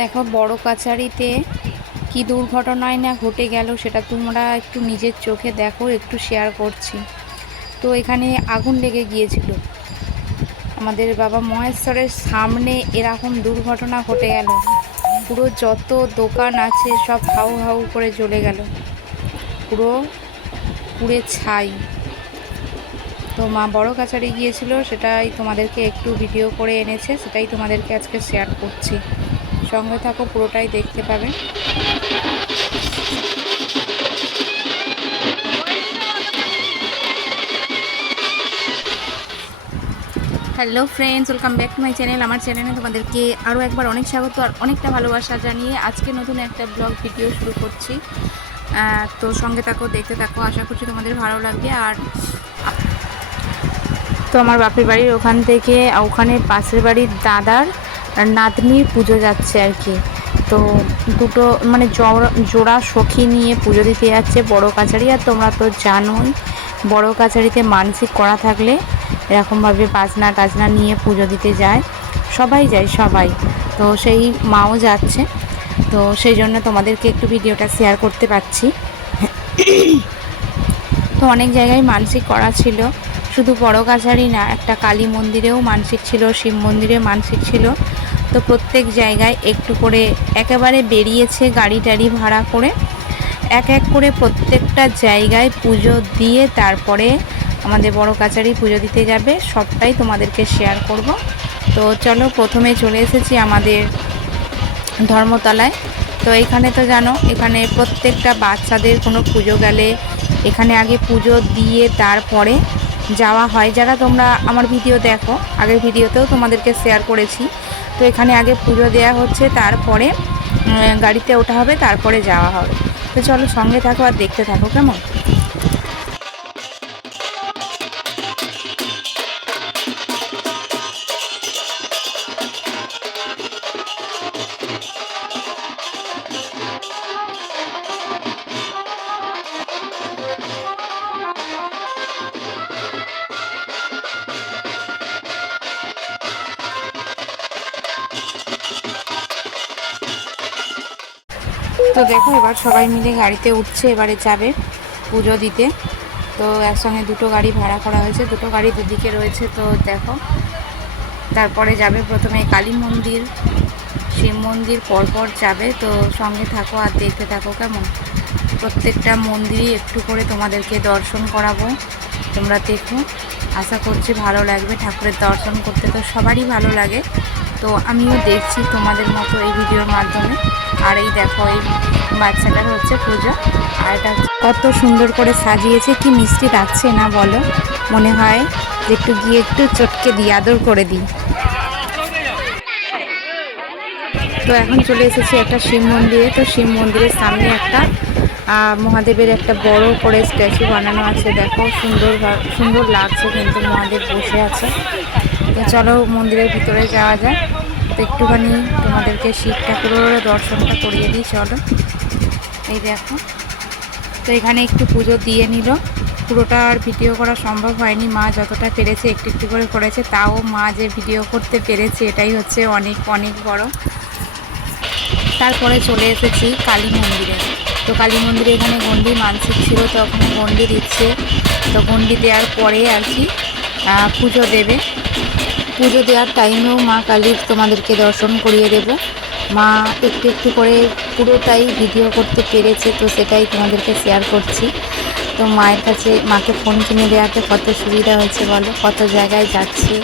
দেখো, বড় কাছারিতে কি দুর্ঘটনায় না ঘটে গেল সেটা তোমরা একটু নিজের চোখে দেখো, একটু শেয়ার করছি। তো এখানে আগুন লেগে গিয়েছিল। আমাদের বাবা মহেশ্বরের সামনে এরকম দুর্ঘটনা ঘটে গেল। পুরো যত দোকান আছে সব হাউ হাউ করে জ্বলে গেল। পুরো পুড়ে ছাই। তো মা বড় কাছারি গিয়েছিল, সেটাই তোমাদেরকে একটু ভিডিও করে এনেছে, সেটাই তোমাদেরকে আজকে শেয়ার করছি। সঙ্গে থাকো, পুরোটাই দেখতে পাবে। Hello friends welcome back to my channel আমার চ্যানেলে তোমাদেরকে আরও একবার অনেক স্বাগত আর অনেকটা ভালোবাসা জানিয়ে আজকে নতুন একটা ব্লগ ভিডিও শুরু করছি। তো সঙ্গে থাকো, দেখতে থাকো, আশা করছি তোমাদের ভালো লাগবে। আর তো আমার বাপের বাড়ির ওখান থেকে, ওখানে পাশের বাড়ির দাদার নাতনির পুজো যাচ্ছে আর কি। তো দুটো মানে জোড়া জোড়া সখী নিয়ে পুজো দিতে যাচ্ছে বড় কাছারি। আর তোমরা তো জানোই, বড় কাছারিতে মানসিক করা থাকলে এরকমভাবে বাজনা টাজনা নিয়ে পুজো দিতে যায়। সবাই যায়, সবাই। তো সেই মাও যাচ্ছে। তো সেই জন্য তোমাদেরকে একটু ভিডিওটা শেয়ার করতে পারছি। তো অনেক জায়গায় মানসিক করা ছিল। শুধু বড় কাছারি না, একটা কালী মন্দিরেও মানসিক ছিল, শিব মন্দিরে মানসিক ছিল। তো প্রত্যেক জায়গায় একটু করে একেবারে বেরিয়েছে গাড়ি টাড়ি ভাড়া করে। এক এক করে প্রত্যেকটা জায়গায় পুজো দিয়ে তারপরে আমাদের বড় কাছারি পুজো দিতে যাবে। সবটাই তোমাদেরকে শেয়ার করব। তো চলো প্রথমে চলে এসেছি আমাদের ধর্মতলায়। তো এখানে তো জানো, এখানে প্রত্যেকটা বাচ্চাদের কোনো পুজো গেলে এখানে আগে পুজো দিয়ে তারপরে যাওয়া হয়। যারা তোমরা আমার ভিডিও দেখো, আগের ভিডিওতেও তোমাদেরকে শেয়ার করেছি। তো এখানে আগে পুজো দেওয়া হচ্ছে, তারপরে গাড়িতে ওঠা হবে, তারপরে যাওয়া হবে। তো চলো সঙ্গে থাকো আর দেখতে থাকো, কেমন? তো দেখো, এবার সবাই মিলে গাড়িতে উঠছে, এবারে যাবে পুজো দিতে। তো একসঙ্গে দুটো গাড়ি ভাড়া করা হয়েছে, দুটো গাড়ি দুদিকে রয়েছে, তো দেখো। তারপরে যাবে প্রথমে কালী মন্দির, শিব মন্দির, পরপর যাবে। তো সঙ্গে থাকো আর দেখতে থাকো কেমন। প্রত্যেকটা মন্দিরই একটু করে তোমাদেরকে দর্শন করাবো, তোমরা দেখো। আশা করছি ভালো লাগবে, ঠাকুরের দর্শন করতে তো সবারই ভালো লাগে। তো আমিও দেখছি তোমাদের মতো এই ভিডিওর মাধ্যমে। আর এই দেখো, এই বাচ্চাটার হচ্ছে পুজো। আর এটা কত সুন্দর করে সাজিয়েছে, কি মিষ্টি লাগছে না বলো? মনে হয় যে একটু গিয়ে একটু চটকে দিই, আদর করে দিই। তো এখন চলে এসেছি একটা শিব মন্দিরে। তো শিব মন্দিরের সামনে একটা মহাদেবের একটা বড় করে স্ট্যাচু বানানো আছে। দেখো, সুন্দর সুন্দর লাগছে কিন্তু মহাদেব বসে আছে। তো চলো মন্দিরের ভিতরে যাওয়া যায় তো একটুখানি তোমাদেরকে শিব ঠাকুরের দর্শনটা করিয়ে দিই, চলো। এই দেখো। তো এখানে একটু পুজো দিয়ে নিল। পুরোটা আর ভিডিও করা সম্ভব হয়নি। মা যতটা পেরেছে একটু একটু করে করেছে, তাও মা যে ভিডিও করতে পেরেছে, এটাই হচ্ছে অনেক অনেক বড়। তারপরে চলে এসেছি কালী মন্দিরে। তো কালী মন্দিরে এখানে গন্ডি মানসিক ছিল, তো ওখানে গন্ডি দিচ্ছে। তো গন্ডি দেওয়ার পরে আর কি পুজো দেবে। পুজো দেওয়ার টাইমেও মা কালীর তোমাদেরকে দর্শন করিয়ে দেব। মা একটু একটু করে পুরোটাই ভিডিও করতে পেরেছে, তো সেটাই তোমাদেরকে শেয়ার করছি। তো মায়ের কাছে, মাকে ফোন কিনে দেওয়াতে কত সুবিধা হয়েছে বলো? কত জায়গায় যাচ্ছে?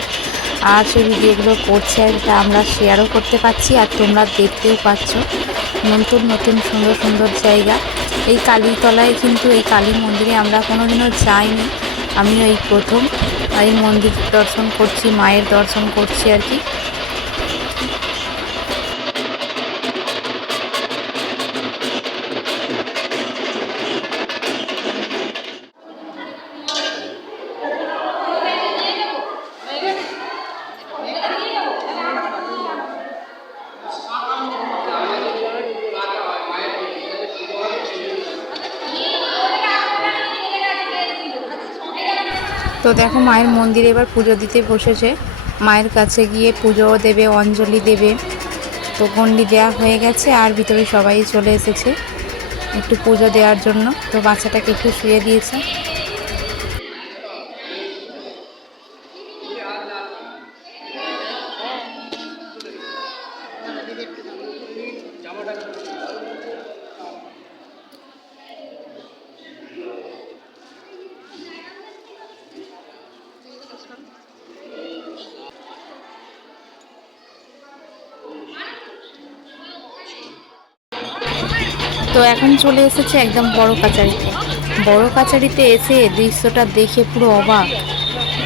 আর সেই ভিডিওগুলো করছে এটা আমরা শেয়ারও করতে পারছি আর তোমরা দেখতেও পাচ্ছ। নতুন নতুন, সুন্দর সুন্দর জায়গা। এই কালীতলায় কিন্তু এই কালী মন্দিরে আমরা কোনোদিনও যাইনি। আমি এই প্রথম। এই মন্দির দর্শন করছি মায়ের দর্শন করছি আর কি। তো দেখো মায়ের মন্দিরে এবার পুজো দিতে বসেছে। মায়ের কাছে গিয়ে পুজো দেবে, অঞ্জলি দেবে। তো গন্ডি দেওয়া হয়ে গেছে আর ভিতরে সবাই চলে এসেছে একটু পুজো দেওয়ার জন্য। তো বাচ্চাটাকে একটু শুয়ে দিয়েছে। তো এখন চলে এসেছে একদম বড় কাচারিতে। বড় কাচারিতে এসে দৃশ্যটা দেখে পুরো অবাক।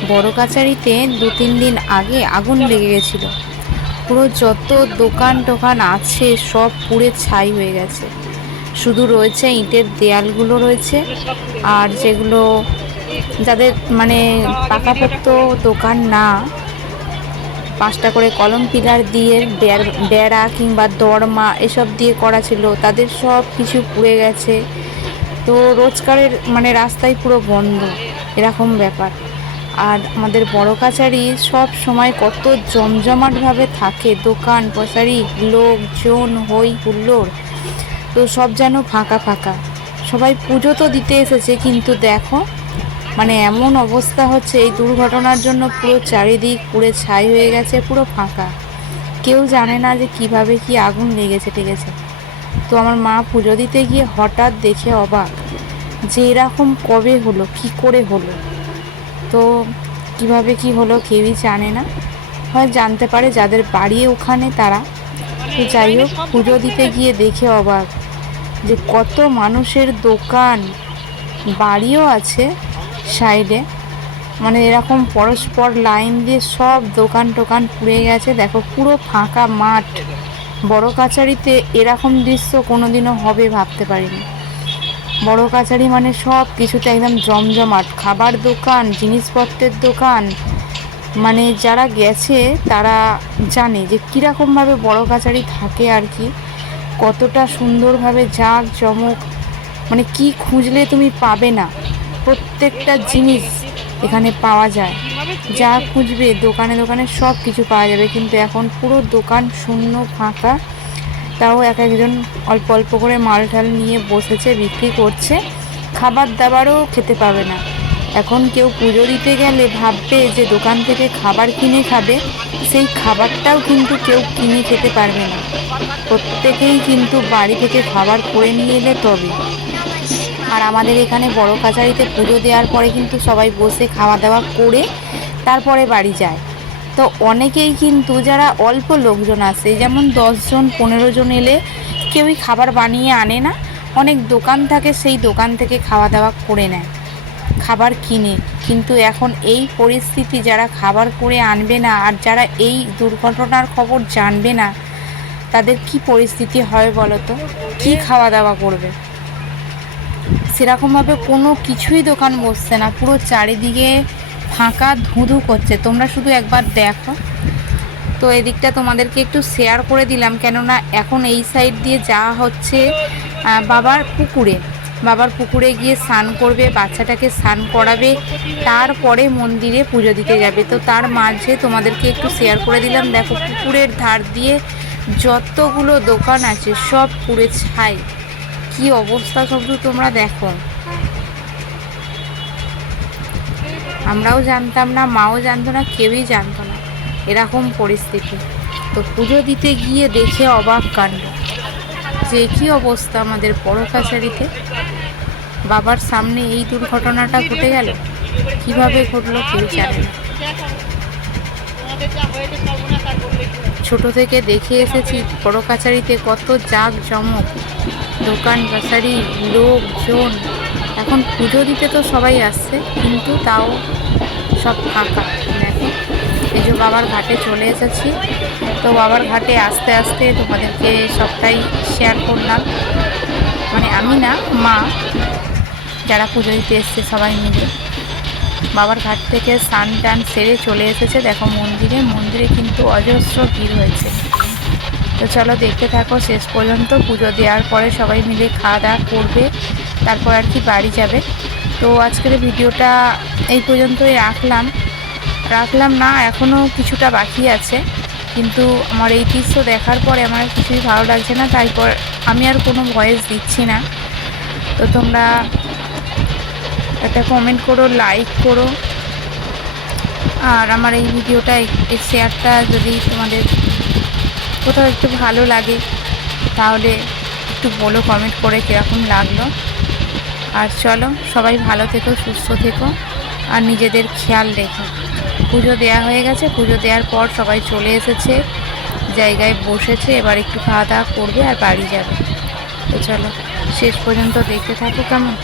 বড় কাচারিতে দু তিন দিন আগে আগুন লেগে গেছিল। পুরো যত দোকান টোকান আছে সব পুড়ে ছাই হয়ে গেছে। শুধু রয়েছে ইটের দেয়ালগুলো রয়েছে আর যেগুলো যাদের মানে পাকাপোক্ত দোকান না পাঁচটা করে কলম পিলার দিয়ে, বেড়- কিংবা দরমা এসব দিয়ে করা ছিল। তাদের সব কিছু পুড়ে গেছে। তো রোজগারের মানে রাস্তায় পুরো বন্ধ, এরকম ব্যাপার। আর আমাদের বড় কাছারি সব সময় কত জমজমাটভাবে থাকে। দোকান পশারি লোকজন হই হুল্লোড়। তো সব যেন ফাঁকা ফাঁকা। সবাই পুজো তো দিতে এসেছে, কিন্তু দেখো মানে এমন অবস্থা হচ্ছে, এই দুর্ঘটনার জন্য পুরো চারিদিক পুরো ছাই হয়ে গেছে, পুরো ফাঁকা। কেউ জানে না যে কীভাবে কি আগুন লেগেছে টেগেছে তো আমার মা পুজো দিতে গিয়ে হঠাৎ দেখে অবাক যে এরকম কবে হলো, কি করে হলো? তো কীভাবে কি হলো কেউই জানে না। হয় জানতে পারে যাদের বাড়ি ওখানে তারা। তো যাই হোক, পুজো দিতে গিয়ে দেখে অবাক যে কত মানুষের দোকান, বাড়িও আছে সাইডে। মানে এরকম পরস্পর লাইন দিয়ে সব দোকান টোকান পুড়ে গেছে। দেখো পুরো ফাঁকা মাঠ। বড় কাছারিতে এরকম দৃশ্য কোনোদিনও হবে ভাবতে পারিনি। বড় কাছারি মানে সব কিছুতে একদম জমজমাট। খাবার দোকান, জিনিসপত্রের দোকান। মানে যারা গেছে তারা জানে যে কীরকমভাবে বড় কাছারি থাকে আর কি। কতটা সুন্দরভাবে জাঁক জমক মানে কি খুঁজলে তুমি পাবে না। প্রত্যেকটা জিনিস এখানে পাওয়া যায়। যা খুঁজবে, দোকানে দোকানে সব কিছু পাওয়া যাবে। কিন্তু এখন পুরো দোকান শূন্য, ফাঁকা। তাও এক একজন অল্প অল্প করে মাল ঠাল নিয়ে বসেছে, বিক্রি করছে। খাবার দাবারও খেতে পাবে না। এখন কেউ পুজো দিতে গেলে ভাববে যে দোকান থেকে খাবার কিনে খাবে। সেই খাবারটাও কিন্তু কেউ কিনে খেতে পারবে না। প্রত্যেকেই কিন্তু বাড়ি থেকে খাবার করে নিয়ে এলে তবে। আর আমাদের এখানে বড় কাছারিতে পুজো দেওয়ার পরে কিন্তু সবাই বসে খাওয়া দাওয়া করে তারপরে বাড়ি যায়। তো অনেকেই কিন্তু যারা অল্প লোকজন আসে যেমন দশজন পনেরো জন এলে কেউই খাবার বানিয়ে আনে না। অনেক দোকান থাকে, সেই দোকান থেকে খাওয়া দাওয়া করে নেয়, খাবার কিনে। কিন্তু এখন এই পরিস্থিতি, যারা খাবার করে আনবে না আর যারা এই দুর্ঘটনার খবর জানবে না, তাদের কি পরিস্থিতি হয় বলো তো? কী খাওয়া দাওয়া করবে? সেরকমভাবে কোনো কিছুই দোকান বসছে না, পুরো চারিদিকে ফাঁকা ধুঁধু করছে। তোমরা শুধু একবার দেখো। তো এদিকটা তোমাদেরকে একটু শেয়ার করে দিলাম, কেননা এখন এই সাইড দিয়ে যাওয়া হচ্ছে বাবার পুকুরে। বাবার পুকুরে গিয়ে স্নান করবে, বাচ্চাটাকে স্নান করাবে, তারপরে মন্দিরে পুজো দিতে যাবে। তো তার মাঝে তোমাদেরকে একটু শেয়ার করে দিলাম, দেখো পুকুরের ধার দিয়ে যতগুলো দোকান আছে সব পুড়ে ছাই। কি অবস্থা শুধু তোমরা দেখো। আমরাও জানতাম না, মাও জানতো না, কেউই জানতো না এরকম পরিস্থিতি। তো পুজো দিতে গিয়ে দেখে অবাক কাণ্ড। যে কী অবস্থা আমাদের বড় কাছারিতে বাবার সামনে এই দুর্ঘটনাটা ঘটে গেল? কীভাবে ঘটলো কেউ জানে না। ছোট থেকে দেখে এসেছি বড় কাছারিতে কত জাঁক জমক দোকান বাসারি লোকজন। এখন পুজো দিতে তো সবাই আসছে, কিন্তু তাও সব ফাঁকা। দেখো, এই যে বাবার ঘাটে চলে এসেছি। তো বাবার ঘাটে আস্তে আস্তে তোমাদেরকে সবটাই শেয়ার করলাম। মানে আমি না, মা, যারা পুজো দিতে এসছে সবাই মিলে, বাবার ঘাট থেকে স্নান টান সেরে চলে এসেছে। দেখো মন্দিরে মন্দিরে কিন্তু অজস্র ভিড় হয়েছে। তো চলো দেখতে থাকো, শেষ পর্যন্ত পুজো দেওয়ার পরে সবাই মিলে খাওয়া দাওয়া করবে, তারপর আর কি বাড়ি যাবে। তো আজকের ভিডিওটা এই পর্যন্তই রাখলাম। রাখলাম না এখনও কিছুটা বাকি আছে, কিন্তু আমার এই দৃশ্য দেখার পরে আমার কিছুই ভালো লাগছে না তারপর আমি আর কোনো ভয়েস দিচ্ছি না। তো তোমরা একটা কমেন্ট করো লাইক করো। আর আমার এই ভিডিওটা শেয়ারটা যদি তোমাদের কোথাও একটু ভালো লাগে, তাহলে একটু বলো কমেন্ট করে কীরকম লাগল। আর চলো, সবাই ভালো থেকো, সুস্থ থেকো, আর নিজেদের খেয়াল রেখো। পুজো দেওয়া হয়ে গেছে, পুজো দেওয়ার পর সবাই চলে এসেছে, জায়গায় বসেছে, এবার একটু খাওয়া দাওয়া করবে আর বাড়ি যাবে। তো চলো, শেষ পর্যন্ত দেখতে থাকো কেমন?